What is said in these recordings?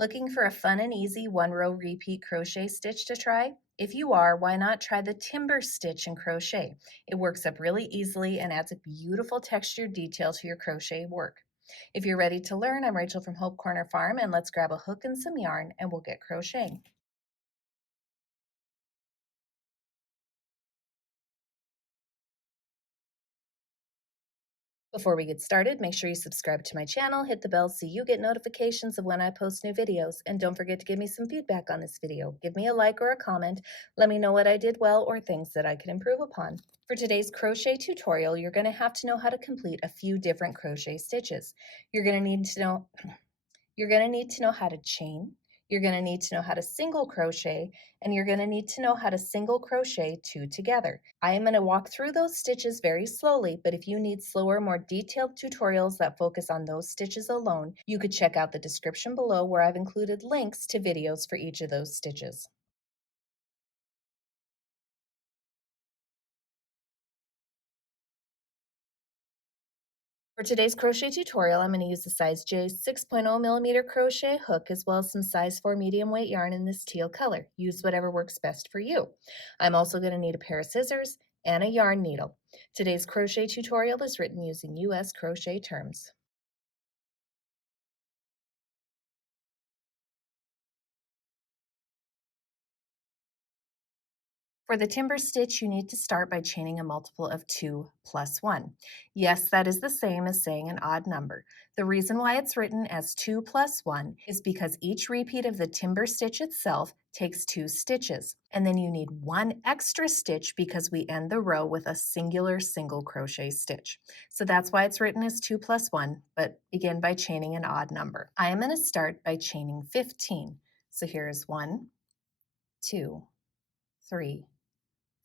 Looking for a fun and easy one-row repeat crochet stitch to try? If you are, why not try the timber stitch in crochet? It works up really easily and adds a beautiful textured detail to your crochet work. If you're ready to learn, I'm Rachel from Hope Corner Farm, and let's grab a hook and some yarn and we'll get crocheting. Before we get started, make sure you subscribe to my channel, hit the bell so you get notifications of when I post new videos, and don't forget to give me some feedback on this video. Give me a like or a comment, let me know what I did well or things that I could improve upon. For today's crochet tutorial, you're going to have to know how to complete a few different crochet stitches. You're going to need to know how to chain, you're going to need to know how to single crochet, and you're going to need to know how to single crochet two together. I am going to walk through those stitches very slowly, but if you need slower, more detailed tutorials that focus on those stitches alone, you could check out the description below where I've included links to videos for each of those stitches. For today's crochet tutorial, I'm going to use the size J 6.0 millimeter crochet hook as well as some size 4 medium weight yarn in this teal color. Use whatever works best for you. I'm also going to need a pair of scissors and a yarn needle. Today's crochet tutorial is written using US crochet terms. For the timber stitch, you need to start by chaining a multiple of 2 plus 1. Yes, that is the same as saying an odd number. The reason why it's written as 2 plus 1 is because each repeat of the timber stitch itself takes 2 stitches. And then you need 1 extra stitch because we end the row with a singular single crochet stitch. So that's why it's written as 2 plus 1, but begin by chaining an odd number. I am going to start by chaining 15. So here is 1, 2, 3,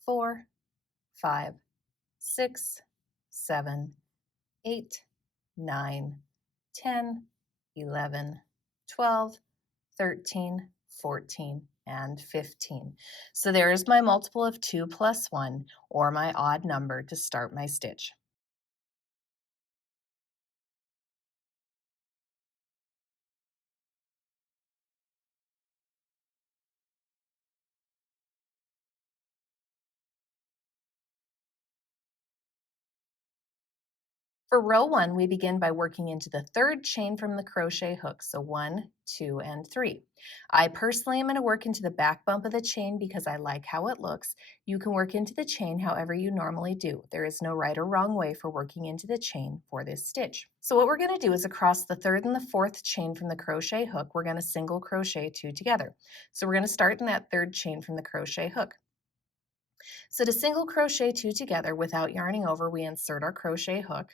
4, 5, 6, 7, 8, 9, 10, 11, 12, 13, 14, and 15. So there is my multiple of 2 plus 1, or my odd number to start my stitch. For row 1, we begin by working into the third chain from the crochet hook, so 1, 2, and 3. I personally am going to work into the back bump of the chain because I like how it looks. You can work into the chain however you normally do. There is no right or wrong way for working into the chain for this stitch. So what we're going to do is across the third and the fourth chain from the crochet hook, we're going to single crochet 2 together. So we're going to start in that third chain from the crochet hook. So to single crochet 2 together without yarning over, we insert our crochet hook.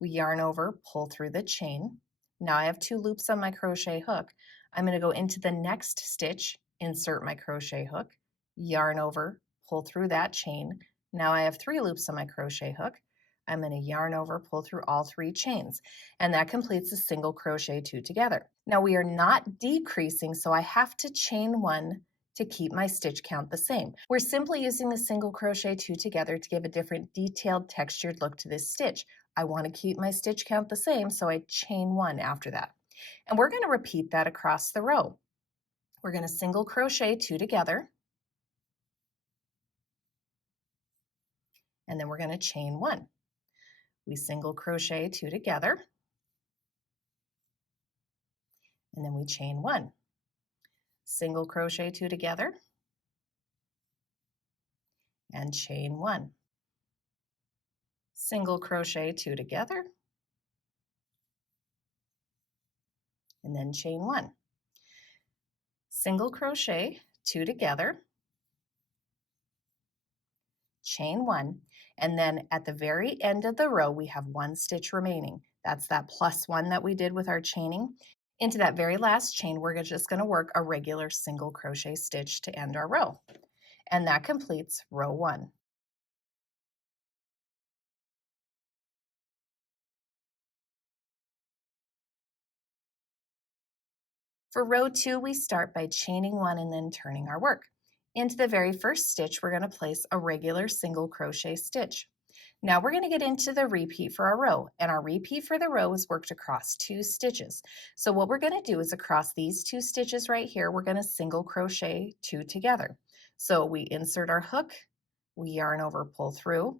We yarn over, pull through the chain. Now I have 2 loops on my crochet hook. I'm going to go into the next stitch, insert my crochet hook, yarn over, pull through that chain. Now I have 3 loops on my crochet hook. I'm going to yarn over, pull through all 3 chains, and that completes a single crochet 2 together. Now we are not decreasing, so I have to chain 1 to keep my stitch count the same. We're simply using the single crochet 2 together to give a different detailed textured look to this stitch. I want to keep my stitch count the same, so I chain 1 after that. And we're going to repeat that across the row. We're going to single crochet 2 together, and then we're going to chain 1. We single crochet 2 together, and then we chain 1. Single crochet 2 together, and chain 1. Single crochet 2 together, and then chain 1. Single crochet 2 together, chain 1, and then at the very end of the row we have 1 stitch remaining. That's that plus 1 that we did with our chaining. Into that very last chain we're just going to work a regular single crochet stitch to end our row, and that completes row 1. For row 2, we start by chaining 1 and then turning our work. Into the very first stitch, we're going to place a regular single crochet stitch. Now we're going to get into the repeat for our row, and our repeat for the row is worked across 2 stitches. So what we're going to do is across these 2 stitches right here, we're going to single crochet 2 together. So we insert our hook, we yarn over, pull through,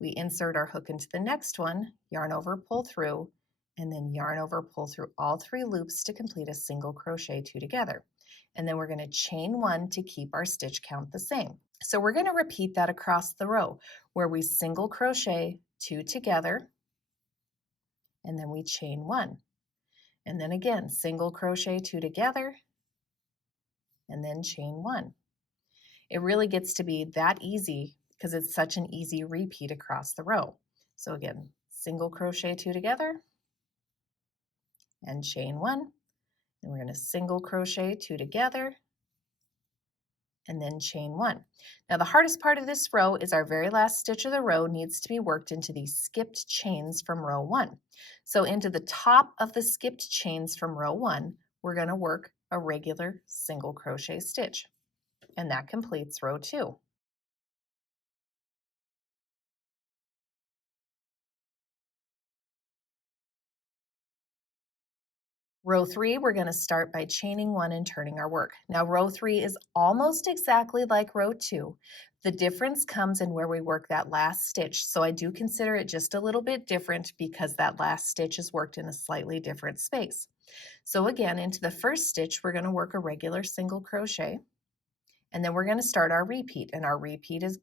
we insert our hook into the next one, yarn over, pull through, and then yarn over, pull through all 3 loops to complete a single crochet 2 together. And then we're going to chain 1 to keep our stitch count the same. So we're going to repeat that across the row where we single crochet 2 together, and then we chain 1. And then again, single crochet 2 together, and then chain 1. It really gets to be that easy because it's such an easy repeat across the row. So again, single crochet 2 together, and chain 1. And we're going to single crochet 2 together, and then chain 1. Now the hardest part of this row is our very last stitch of the row needs to be worked into these skipped chains from row 1. So into the top of the skipped chains from row 1, we're going to work a regular single crochet stitch, and that completes row 2. Row 3, we're going to start by chaining 1 and turning our work. Now row 3 is almost exactly like row 2. The difference comes in where we work that last stitch, so I do consider it just a little bit different because that last stitch is worked in a slightly different space. So again, into the first stitch, we're going to work a regular single crochet, and then we're going to start our repeat, and our repeat is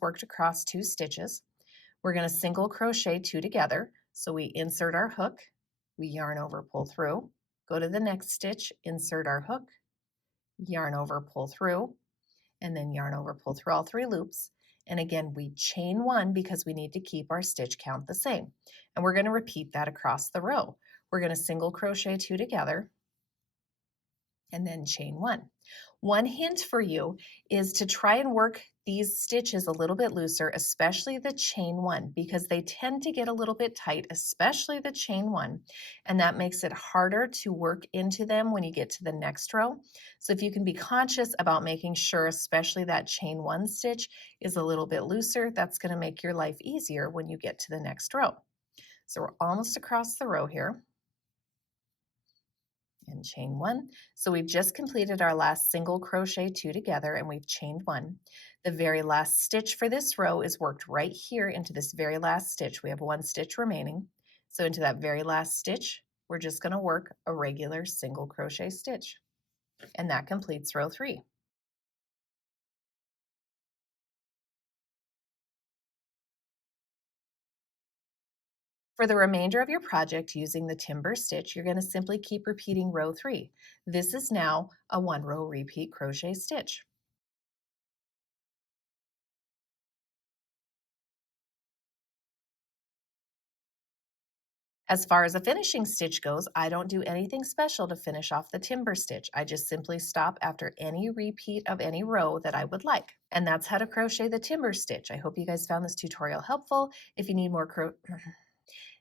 worked across 2 stitches. We're going to single crochet 2 together, so we insert our hook, we yarn over, pull through, go to the next stitch, insert our hook, yarn over, pull through, and then yarn over, pull through all 3 loops. And again, we chain 1 because we need to keep our stitch count the same. And we're going to repeat that across the row. We're going to single crochet 2 together, and then chain 1. One hint for you is to try and work these stitches a little bit looser, especially the chain 1, because they tend to get a little bit tight, especially the chain 1, and that makes it harder to work into them when you get to the next row. So if you can be conscious about making sure, especially that chain 1 stitch is a little bit looser, that's going to make your life easier when you get to the next row. So we're almost across the row here, and chain 1. So we've just completed our last single crochet 2 together, and we've chained 1. The very last stitch for this row is worked right here into this very last stitch. We have 1 stitch remaining. So into that very last stitch, we're just going to work a regular single crochet stitch, and that completes row 3. For the remainder of your project using the timber stitch, you're going to simply keep repeating row 3. This is now a 1-row repeat crochet stitch. As far as a finishing stitch goes, I don't do anything special to finish off the timber stitch. I just simply stop after any repeat of any row that I would like. And that's how to crochet the timber stitch. I hope you guys found this tutorial helpful. If you need more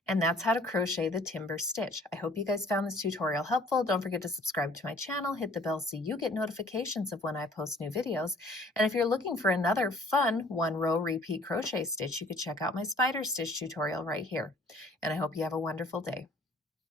And that's how to crochet the timber stitch. I hope you guys found this tutorial helpful. Don't forget to subscribe to my channel, hit the bell so you get notifications of when I post new videos. And if you're looking for another fun 1-row repeat crochet stitch, you could check out my spider stitch tutorial right here. And I hope you have a wonderful day.